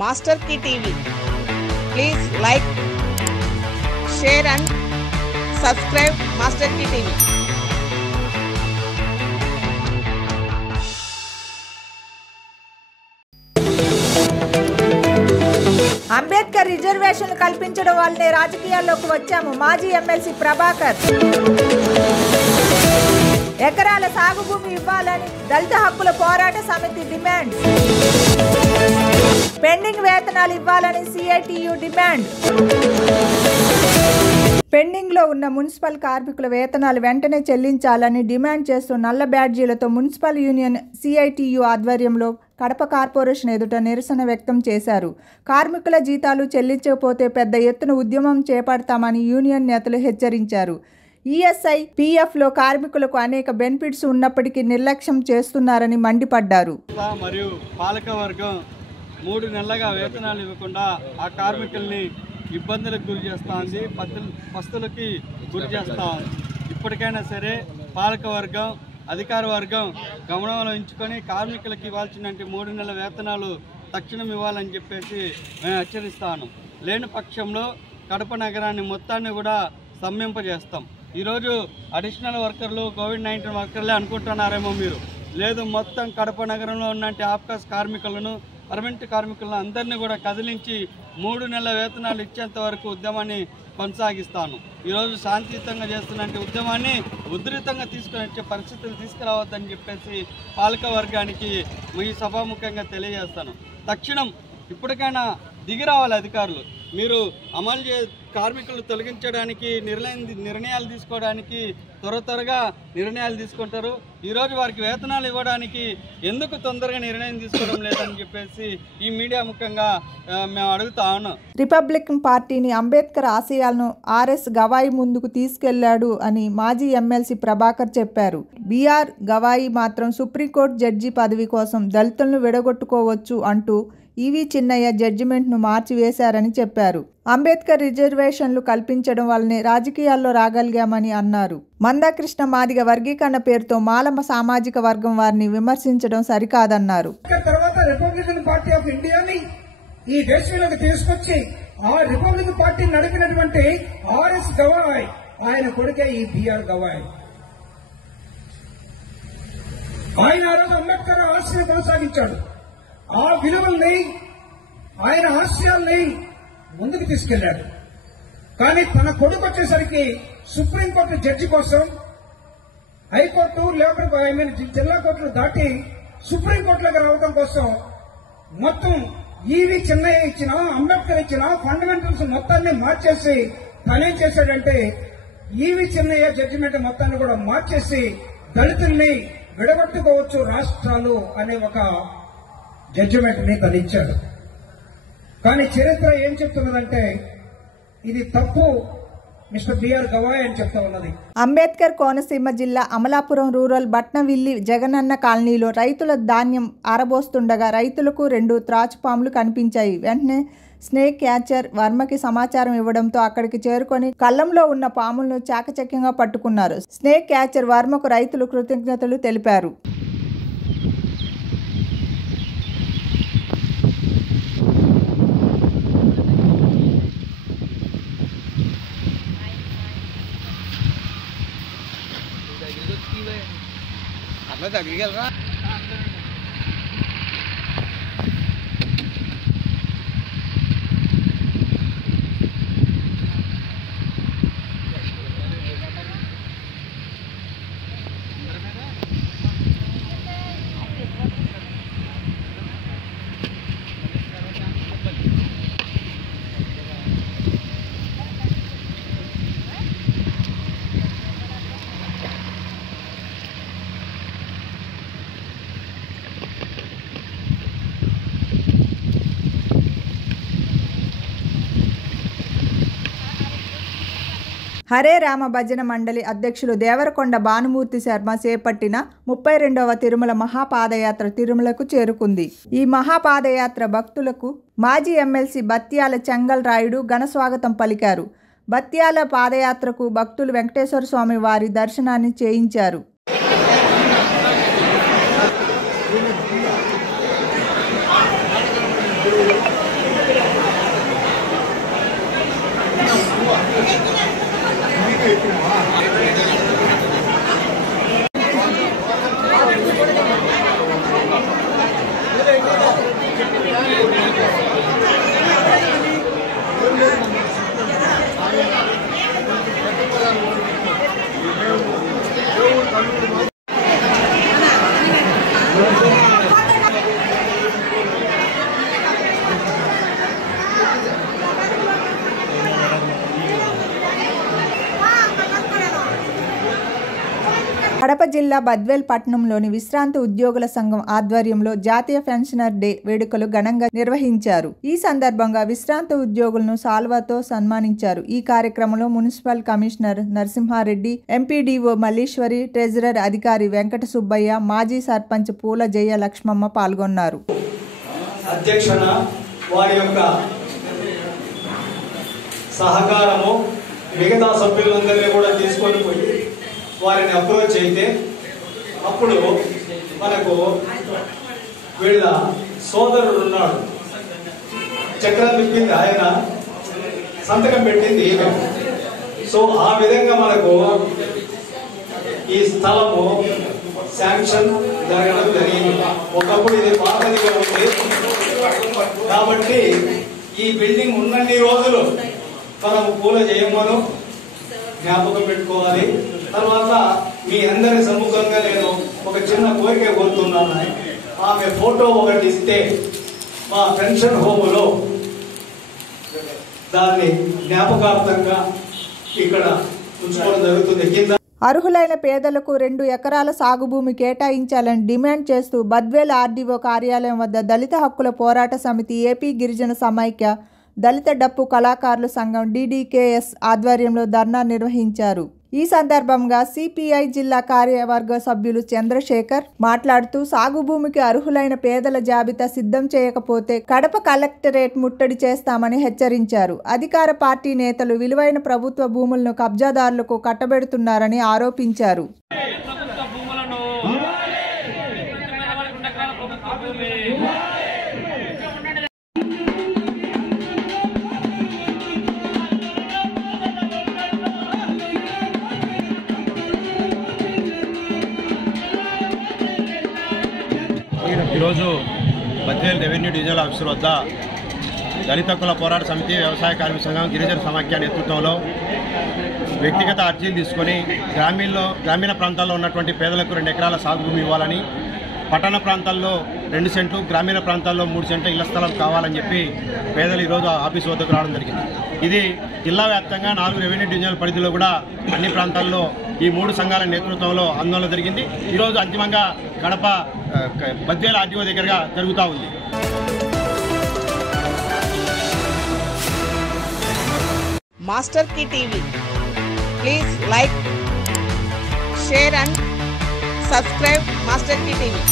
Master key TV. Please like, share and subscribe master key TV. Ambedkar రిజర్వేషన్లు కల్పించడం వల్లనే రాజకీయాల్లోకి వచ్చాము. మాజీ ఎమ్మెల్సీ ప్రభాకర్. ఎకరాల సాగు భూమి ఇవ్వాలని దళిత హక్కుల పోరాట సమితి డిమాండ్. పెండింగ్ వేతనాలు ఇవ్వాలని సిఐటియు డిమాండ్. పెండింగ్లో ఉన్న మున్సిపల్ కార్మికుల వేతనాలు వెంటనే చెల్లించాలని డిమాండ్ చేస్తూ నల్ల బ్యాడ్జీలతో మున్సిపల్ యూనియన్ సిఐటియు ఆధ్వర్యంలో కడప కార్పొరేషన్ ఎదుట నిరసన వ్యక్తం చేశారు. కార్మికుల జీతాలు చెల్లించకపోతే పెద్ద ఎత్తున ఉద్యమం చేపడతామని యూనియన్ నేతలు హెచ్చరించారు. ఈఎస్ఐ, పిఎఫ్లో కార్మికులకు అనేక బెనిఫిట్స్ ఉన్నప్పటికీ నిర్లక్ష్యం చేస్తున్నారని మండిపడ్డారు. మరియు పాలకవర్గం 3 నెలలుగా వేతనాలు ఇవ్వకుండా ఆ కార్మికుల్ని ఇబ్బందులకు గురి చేస్తూ ఉంది, పస్తులకి గురి చేస్తూ ఉంది. ఇప్పటికైనా సరే పాలకవర్గం, అధికార వర్గం గమనంలో ఉంచుకొని కార్మికులకు ఇవ్వాల్సిన 3 నెలల వేతనాలు తక్షణం ఇవ్వాలని చెప్పేసి మేము హెచ్చరిస్తాను. లేని పక్షంలో కడప నగరాన్ని మొత్తాన్ని కూడా స్తంభింపజేస్తాం. ఈరోజు అడిషనల్ వర్కర్లు, కోవిడ్-19 వర్కర్లే అనుకుంటున్నారేమో మీరు. లేదు, మొత్తం కడప నగరంలో ఉన్నటువంటి ఆప్కాస్ కార్మికులను, పర్మనెంట్ కార్మికులను అందరినీ కూడా కదిలించి 3 నెలల వేతనాలు ఇచ్చేంత వరకు ఉద్యమాన్ని కొనసాగిస్తాను. ఈరోజు శాంతియుతంగా చేస్తున్న ఉద్యమాన్ని ఉధృతంగా తీసుకొని వచ్చే పరిస్థితులు తీసుకురావద్దని చెప్పేసి పాలక వర్గానికి ఈ సభాముఖంగా తెలియజేస్తాను. తక్షణం ఇప్పటికైనా దిగి రావాలి అధికారులు. మీరు కార్మికులు తొలగించడానికి నిర్ణయాలు తీసుకోవడానికి త్వరగా నిర్ణయాలు తీసుకుంటారు. ఈరోజు వారికి వేతనాలు ఇవ్వడానికి ఎందుకు తొందరగా నిర్ణయం తీసుకోవడం లేదని చెప్పేసి ఈ మీడియా ముఖంగా మేము అడుగుతా ఉన్నాం. రిపబ్లికన్ పార్టీని అంబేద్కర్ ఆశయాలను ఆర్ఎస్ గవాయి ముందుకు తీసుకెళ్లాడు అని మాజీ ఎమ్మెల్సీ ప్రభాకర్ చెప్పారు. బిఆర్ గవాయి మాత్రం సుప్రీంకోర్టు జడ్జి పదవి కోసం దళితులను విడగొట్టుకోవచ్చు అంటూ ఈవీ చిన్నయ్య జడ్జిమెంట్ను మార్చివేశారని చెప్పారు. అంబేద్కర్ రిజర్వేషన్లు కల్పించడం వల్లనే రాజకీయాల్లో రాగలిగామని అన్నారు. మందాకృష్ణ మాదిగ వర్గీకరణ పేరుతో మాలమ సామాజిక వర్గం వారిని విమర్శించడం సరికాదన్నారు. తర్వాత రిపబ్లికన్ పార్టీ ఆఫ్ ఇండియాని ఈ దేశంలోకి తీసుకొచ్చి ఆ రిపబ్లికన్ పార్టీ నడిపినటువంటి ఆర్ఎస్ గవాయ్, ఆయన కొడుకే ఈ బిఆర్ గవాయ్. ఆయన ఆ రోజు అంబేద్కర్ ఆశయాన్ని కొనసాగించాడు. ఆ విలువల్ని, ఆయన ఆశయాల్ని ముందుకు తీసుకెళ్లాడు. కానీ తన కొడుకు వచ్చేసరికి సుప్రీంకోర్టు జడ్జి కోసం హైకోర్టు, జిల్లా కోర్టును దాటి సుప్రీంకోర్టులోకి రావడం కోసం మొత్తం ఈవీ చిన్నయ్య ఇచ్చిన, అంబేద్కర్ ఇచ్చిన ఫండమెంటల్స్ మొత్తాన్ని మార్చేసి తనేం చేశాడంటే ఈవీ చిన్నయ్య జడ్జిమెంట్ మొత్తాన్ని కూడా మార్చేసి దళితుల్ని విడగొట్టుకోవచ్చు రాష్ట్రాలు అనే ఒక జడ్జిమెంట్ ని తను ఇచ్చాడు. కానీ చరిత్ర ఏం చెప్తున్నదంటే ఇది తప్పు మిస్టర్ బిఆర్ గవాయ్ అని చెప్తా ఉన్నది. అంబేద్కర్ కోనసీమ జిల్లా అమలాపురం రూరల్ బట్నవిల్లి జగనన్న కాలనీలో రైతుల ధాన్యం ఆరబోస్తుండగా రైతులకు 2 త్రాచుపాములు కనిపించాయి. వెంటనే స్నేక్ క్యాచర్ వర్మకి సమాచారం ఇవ్వడంతో అక్కడికి చేరుకొని కళ్ళంలో ఉన్న పాములను చాకచక్యంగా పట్టుకున్నారు. స్నేక్ క్యాచర్ వర్మకు రైతులు కృతజ్ఞతలు తెలిపారు. అట్లా తగ్గిగలరా? హరే రామ భజన మండలి అధ్యక్షులు దేవరకొండ భానుమూర్తి శర్మ చేపట్టిన 32వ తిరుమల మహాపాదయాత్ర తిరుమలకు చేరుకుంది. ఈ మహాపాదయాత్ర భక్తులకు మాజీ ఎమ్మెల్సీ బత్యాల చెంగల్ రాయుడు ఘన స్వాగతం పలికారు. బత్యాల పాదయాత్రకు భక్తులు వెంకటేశ్వర స్వామి వారి దర్శనాన్ని చేయించారు. కడప జిల్లా బద్వేల్ పట్టణంలోని విశ్రాంతి ఉద్యోగుల సంఘం ఆధ్వర్యంలో జాతీయ పెన్షనర్ డే వేడుకలు ఘనంగా నిర్వహించారు. ఈ సందర్భంగా విశ్రాంతి ఉద్యోగులను సాల్వాతో సన్మానించారు. ఈ కార్యక్రమంలో municipal commissioner Narasimha Reddy, MPDO Malleswari, treasurer అధికారి వెంకట సుబ్బయ్య, మాజీ సర్పంచ్ పూల జయ లక్ష్మమ్మ పాల్గొన్నారు. అధ్యక్షన వారి యొక్క సహకారము మిగతా సభ్యులందరినీ కూడా తీసుకొని పోయి వారిని అప్రోచ్ అయితే అప్పుడు మనకు వీళ్ళ సోదరుడు ఉన్నాడు, చక్రం తిప్పింది ఆయన, సంతకం పెట్టింది ఈమె. సో ఆ విధంగా మనకు ఈ స్థలము శాంక్షన్ జరగడం జరిగింది. ఒకప్పుడు ఇది పాతదిగా ఉంది కాబట్టి ఈ బిల్డింగ్ ఉన్నన్ని రోజులు మనం పూల చేయమను జ్ఞాపకం పెట్టుకోవాలి. తర్వాత మీ అందరి సముఖంగా నేను ఒక చిన్న కోరిక కోరుతున్నాను. ఆమె ఫోటో ఒకటి ఇస్తే మా పెన్షన్ హోములో దాన్ని జ్ఞాపకార్థంగా ఇక్కడ ఉంచుకోవడం జరుగుతుంది. కింద అర్హులైన పేదలకు 2 ఎకరాల సాగు భూమి కేటాయించాలని డిమాండ్ చేస్తూ బద్వేల్ ఆర్డీఓ కార్యాలయం వద్ద దళిత హక్కుల పోరాట సమితి, ఏపీ గిరిజన సమైక్య, దళిత డప్పు కళాకారుల సంఘం DDKS ఆధ్వర్యంలో ధర్నా నిర్వహించారు. ఈ సందర్భంగా సిపిఐ జిల్లా కార్యవర్గ సభ్యులు చంద్రశేఖర్ మాట్లాడుతూ సాగు భూమికి అర్హులైన పేదల జాబితా సిద్ధం చేయకపోతే కడప కలెక్టరేట్ ముట్టడి చేస్తామని హెచ్చరించారు. అధికార పార్టీ నేతలు విలువైన ప్రభుత్వ భూములను కబ్జాదారులకు కట్టబెడుతున్నారని ఆరోపించారు. ఈరోజు బద్వేల్ రెవెన్యూ డివిజనల్ ఆఫీసర్ వద్ద దళిత కుల పోరాట సమితి, వ్యవసాయ కార్మిక సంఘం, గిరిజన సమాఖ్య నేతృత్వంలో వ్యక్తిగత అర్జీలు తీసుకొని గ్రామీణ ప్రాంతాల్లో ఉన్నటువంటి పేదలకు 2 ఎకరాల సాగు భూమి ఇవ్వాలని, పట్టణ ప్రాంతాల్లో 2 సెంట్లు, గ్రామీణ ప్రాంతాల్లో 3 సెంట్ల ఇళ్ల స్థలం కావాలని చెప్పి పేదలు ఈరోజు ఆఫీసు వద్దకు రావడం జరిగింది. ఇది జిల్లా వ్యాప్తంగా 4 రెవెన్యూ డివిజనల్ పరిధిలో కూడా అన్ని ప్రాంతాల్లో ఈ 3 సంఘాల నేతృత్వంలో ఆందోళన జరిగింది. ఈరోజు అంతిమంగా కడప బద్వేల్ ఆర్డీఓ దగ్గరగా జరుగుతూ ఉంది. Master key TV, please like, share and subscribe master key TV.